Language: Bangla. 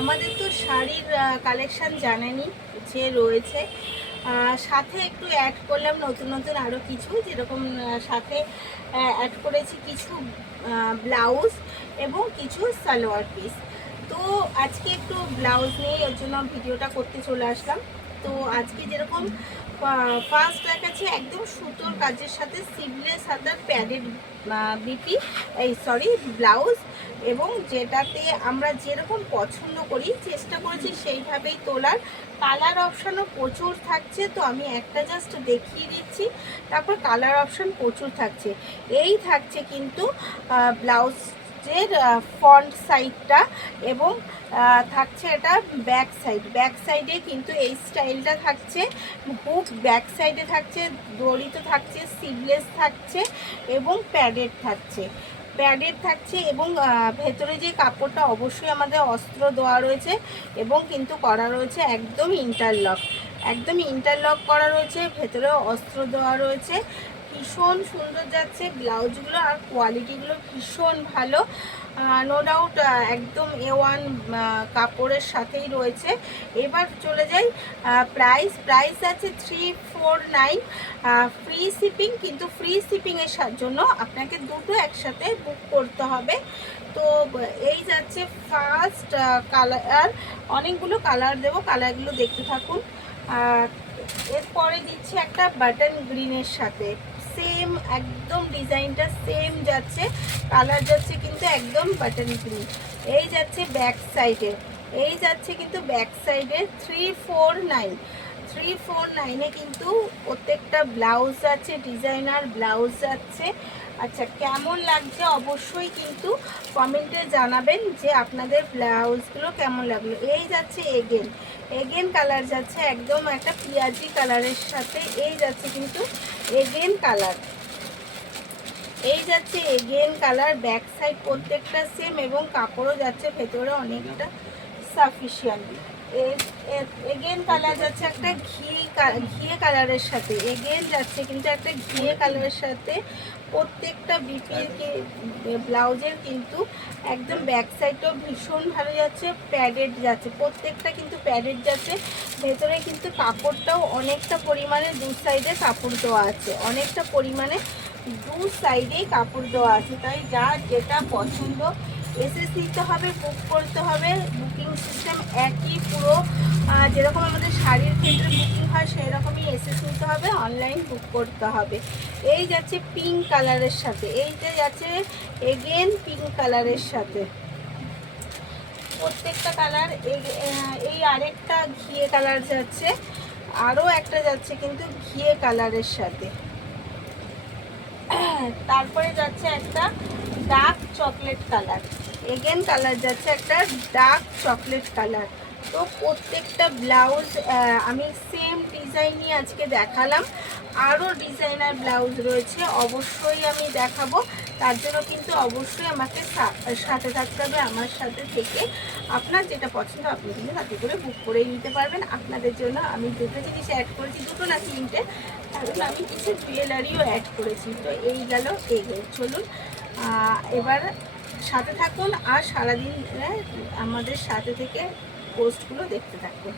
আমাদের তো শাড়ির কালেকশান জানেনই যে রয়েছে, সাথে একটু অ্যাড করলাম নতুন নতুন আরও কিছু, যেরকম সাথে অ্যাড করেছি কিছু ব্লাউজ এবং কিছু সালোয়ার পিস। তো আজকে একটু ব্লাউজ নিয়ে ওর জন্য ভিডিওটা করতে চলে আসলাম। তো আজকে যেরকম ফার্স্ট দেখাচ্ছি একদম সুতোর কাজের সাথে সিভলেস হাতার প্যাডেড ব্লাউজ, এবং যেটাতে আমরা যেরকম পছন্দ করি চেষ্টা করেছি সেইভাবেই তোলার। কালার অপশানও প্রচুর থাকছে, তো আমি একটা জাস্ট দেখিয়ে দিচ্ছি, তারপর কালার অপশান প্রচুর থাকছে। এই থাকছে কিন্তু ব্লাউজের ফ্রন্ট সাইডটা, এবং থাকছে এটা ব্যাক সাইডে কিন্তু এই স্টাইলটা থাকছে। হুক ব্যাক সাইডে থাকছে, দড়ি তো থাকছে, সিভলেস থাকছে এবং প্যাডেড থাকছে এবং ভেতরে যে কাপড়টা অবশ্যই আমাদের অস্ত্র দেওয়া রয়েছে এবং কিন্তু করা রয়েছে একদম ইন্টারলক করা রয়েছে, ভেতরে অস্ত্র দেওয়া রয়েছে। ভীষণ সুন্দর যাচ্ছে ব্লাউজগুলো, আর কোয়ালিটিগুলো ভীষণ ভালো, নো ডাউট একদম A1 কাপড়ের সাথেই রয়েছে। এবার চলে যাই প্রাইস আছে 349, ফ্রি শিপিং, কিন্তু ফ্রি শিপিংয়ের জন্য আপনাকে দুটো একসাথে বুক করতে হবে। তো এই যাচ্ছে ফার্স্ট কালার, অনেকগুলো কালার দেবো, কালারগুলো দেখতে থাকুন। এরপরে দিচ্ছি একটা বাটন গ্রিনের সাথে, সেম একদম ডিজাইনটা সেম যাচ্ছে, কালার যাচ্ছে কিন্তু একদম বাটন গ্রিন। এই যাচ্ছে ব্যাক সাইডে 349 কিন্তু প্রত্যেকটা ব্লাউজ আছে, ডিজাইনার ব্লাউজ যাচ্ছে। আচ্ছা, কেমন লাগছে অবশ্যই কিন্তু কমেন্টে জানাবেন যে আপনাদের ব্লাউজগুলো কেমন লাগলো। এই যাচ্ছে এগেন কালার যাচ্ছে একদম একটা পিঁয়াজি কালারের সাথে, এই যাচ্ছে কিন্তু এগেন কালার, ব্যাক সাইড প্রত্যেকটা সেম এবং কাপড়ও যাচ্ছে ভেতরে অনেকটা সাফিসিয়েন্ট। এগেন কালার যাচ্ছে একটা ঘিয়ে কালারের সাথে, এগেন যাচ্ছে কিন্তু একটা ঘিয়ে কালারের সাথে। প্রত্যেকটা বিপির ব্লাউজের কিন্তু একদম ব্যাক সাইডটাও ভীষণ ভালো যাচ্ছে, প্যাডেড যাচ্ছে, প্রত্যেকটা কিন্তু প্যাডেড যাচ্ছে। ভেতরে কিন্তু কাপড়টাও অনেকটা পরিমাণে দু সাইডে কাপড় দেওয়া আছে, অনেকটা পরিমাণে দু সাইডেই কাপড় দেওয়া আছে। তাই যার যেটা পছন্দ এসে নিতে হবে, বুক করতে হবে। বুকিং সিস্টেম একই পুরো, যেরকম আমাদের শাড়ির ক্ষেত্রে বুকিং হয় সেই রকমই এসে নিতে হবে, অনলাইন বুক করতে হবে। এই যাচ্ছে পিঙ্ক কালারের সাথে, এইটা যাচ্ছে এগেন পিঙ্ক কালারের সাথে, প্রত্যেকটা কালার। এই আরেকটা ঘিয়ে কালার যাচ্ছে, আরও একটা যাচ্ছে কিন্তু ঘিয়ে কালারের সাথে। তারপরে যাচ্ছে একটা dark chocolate colour, again colour যাচ্ছে একটা ডার্ক চকলেট কালার। তো প্রত্যেকটা ব্লাউজ আমি সেম ডিজাইন নিয়ে আজকে দেখালাম, আরও ডিজাইনার ব্লাউজ রয়েছে অবশ্যই আমি দেখাবো। তার জন্য কিন্তু অবশ্যই আমাকে সাথে থাকতে হবে, আমার সাথে থেকে আপনার যেটা পছন্দ আপনি কিন্তু তাতে করে বুক করে নিতে পারবেন। আপনাদের জন্য আমি দুটো জিনিস অ্যাড করেছি, দুটো না তিনটে, কারণ আমি কিছু জুয়েলারিও অ্যাড করেছি। তো এই গেল চলুন এবার সাথে থাকুন, আর সারাদিন আমাদের সাথে থেকে পোস্টগুলো দেখতে থাকুন।